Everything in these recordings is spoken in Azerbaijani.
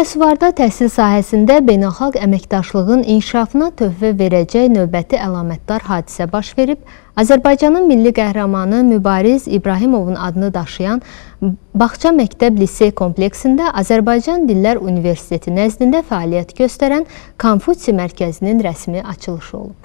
Biləsuvarda təhsil sahəsində beynəlxalq əməkdaşlığın inkişafına töhfə verəcək növbəti əlamətdar hadisə baş verib. Azərbaycanın milli qəhrəmanı Mübariz İbrahimovun adını daşıyan Bağça Məktəb-Lisey kompleksində Azərbaycan Dillər Universiteti nəzdində fəaliyyət göstərən Konfutsi Mərkəzinin rəsmi açılışı olub.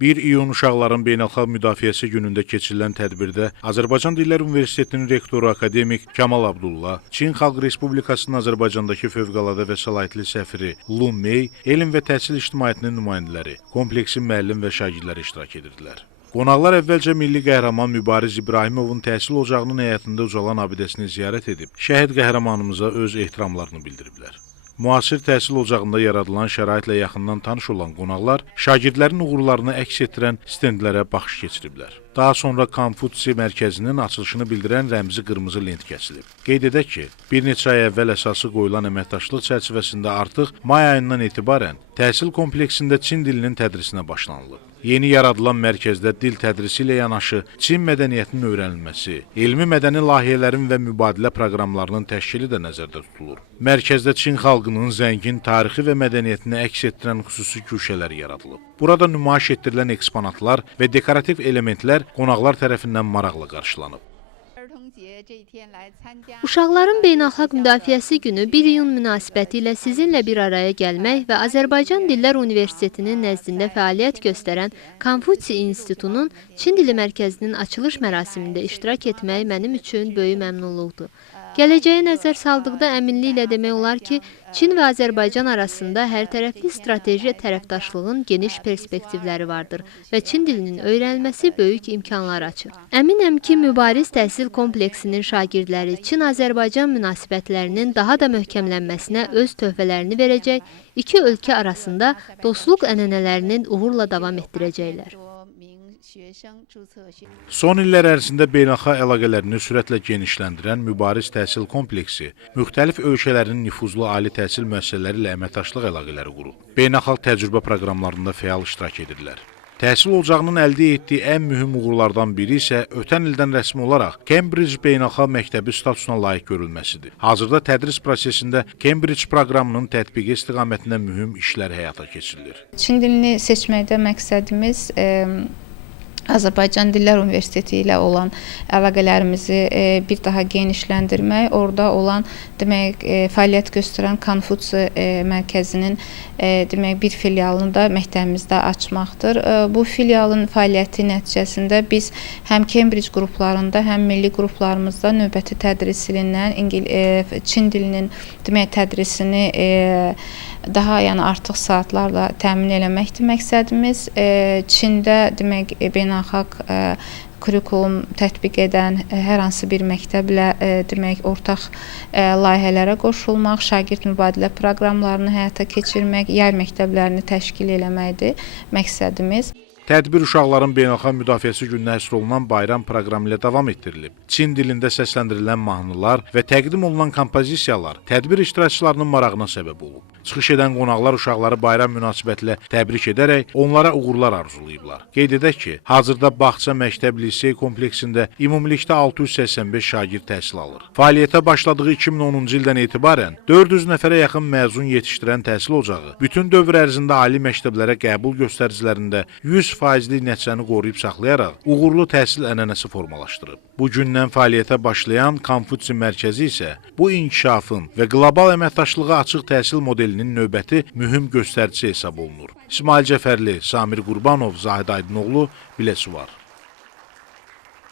1 iyun Uşaqların Beynəlxalq Müdafiəsi günündə keçirilən tədbirdə Azərbaycan Dillər Universitetinin rektoru akademik Kamal Abdullah, Çin Xalq Respublikasının Azərbaycandakı fövqəladə və səlahiyyətli səfiri Lu Mei, elm və təhsil ictimaiyyətinin nümayəndələri, kompleksin müəllim və şagirdləri iştirak edirdilər. Qonaqlar əvvəlcə milli qəhrəman Mübariz İbrahimovun təhsil ocağının həyətində ucalan abidəsini ziyarət edib, şəhid qəhrəmanımıza öz ehtiramlarını bildiriblər. Müasir təhsil ocağında yaradılan şəraitlə yaxından tanış olan qonaqlar şagirdlərin uğurlarını əks etdirən stendlərə baxış keçiriblər. Daha sonra Konfutsi Mərkəzinin açılışını bildirən rəmzi qırmızı lent kəsilib. Qeyd edək ki, bir neçə ay əvvəl əsası qoyulan əməkdaşlıq çərçivəsində artıq may ayından etibarən təhsil kompleksində Çin dilinin tədrisinə başlanılıb. Yeni yaradılan mərkəzdə dil tədrisi ilə yanaşı Çin mədəniyyətinin öyrənilməsi, elmi mədəni layihələrin və mübadilə proqramlarının təşkili də nəzərdə tutulur. Mərkəzdə Çin xalqının zəngin tarixi və mədəniyyətini əks etdirən xüsusi güşələr yaradılıb. Burada nümayiş etdirilən eksponatlar və dekorativ elementlər qonaqlar tərəfindən maraqla qarşılanıb. Uşaqların Beynəlxalq Müdafiəsi günü 1 iyun münasibəti ilə sizinlə bir araya gəlmək və Azərbaycan Dillər Universitetinin nəzdində fəaliyyət göstərən Konfutsi İnstitutunun Çin Dili Mərkəzinin açılış mərasimində iştirak etmək mənim üçün böyük məmnunluqdur. Gələcəyə nəzər saldıqda əminliklə demək olar ki, Çin və Azərbaycan arasında hər tərəfli strateji tərəfdaşlığın geniş perspektivləri vardır və Çin dilinin öyrənilməsi böyük imkanlar açır. Əminəm ki, Mübariz təhsil kompleksinin şagirdləri Çin-Azərbaycan münasibətlərinin daha da möhkəmlənməsinə öz töhfələrini verəcək, iki ölkə arasında dostluq ənənələrinin uğurla davam etdirəcəklər. Son illər ərzində beynəlxalq əlaqələrini sürətlə genişləndirən Mübariz təhsil kompleksi müxtəlif ölkələrin nüfuzlu ali təhsil müəssisələri ilə əməkdaşlıq əlaqələri qurub. Beynəlxalq təcrübə proqramlarında fəal iştirak edirlər. Təhsil ocağının əldə etdiyi ən mühüm uğurlardan biri isə ötən ildən rəsmi olaraq Cambridge Beynəlxalq Məktəbi statusuna layiq görülməsidir. Hazırda tədris prosesində Cambridge proqramının tətbiqi istiqamətində mühüm işlər həyata keçirilir. Çin dilini seçməkdə məqsədimiz Azərbaycan Dillər Universiteti ilə olan əlaqələrimizi bir daha genişləndirmək, orada olan fəaliyyət göstərən Konfutsi Mərkəzinin bir filialını da məktəbimizdə açmaqdır. Bu filialın fəaliyyəti nəticəsində biz həm Cambridge qruplarında, həm milli qruplarımızda növbəti tədris ilindən Çin dilinin tədrisini daha artıq saatlarla təmin eləməkdir məqsədimiz. Çində beynəlxalq kurikulum tətbiq edən hər hansı bir məktəblə ortaq layihələrə qoşulmaq, şagird mübadilə proqramlarını həyata keçirmək, yay məktəblərini təşkil eləməkdir məqsədimiz. Tədbir Uşaqların Beynəlxalq Müdafiəsi gününə həsr olunan bayram proqramı ilə davam etdirilib. Çin dilində səsləndirilən mahnılar və təqdim olunan kompozisiyalar tədbir iştirakçılarının marağına səbəb olub. Çıxış edən qonaqlar uşaqları bayram münasibətilə təbrik edərək onlara uğurlar arzulayıblar. Qeyd edək ki, hazırda Bağça Məktəb-Lisey kompleksində ümumilikdə 685 şagird təhsil alır. Fəaliyyətə başladığı 2010-cu ildən etibarən 400 nəfərə yaxın məzun yetişdirən təhsil ocağı bütün dövr ərzində ali məktəblərə qəbul göstəricilərində 100%lik nəticəni qoruyub saxlayaraq uğurlu təhsil ənənəsi formalaşdırıb. Bu gündən fəaliyyətə başlayan Konfutsi Mərkəzi isə bu inkişafın və qlobal əməkdaşlığa açıq təhsil modelinin növbəti mühüm göstəricisi hesab olunur. İsmail Cəfərli, Samir Qurbanov, Zahid Aydınoğlu, Biləsuvar.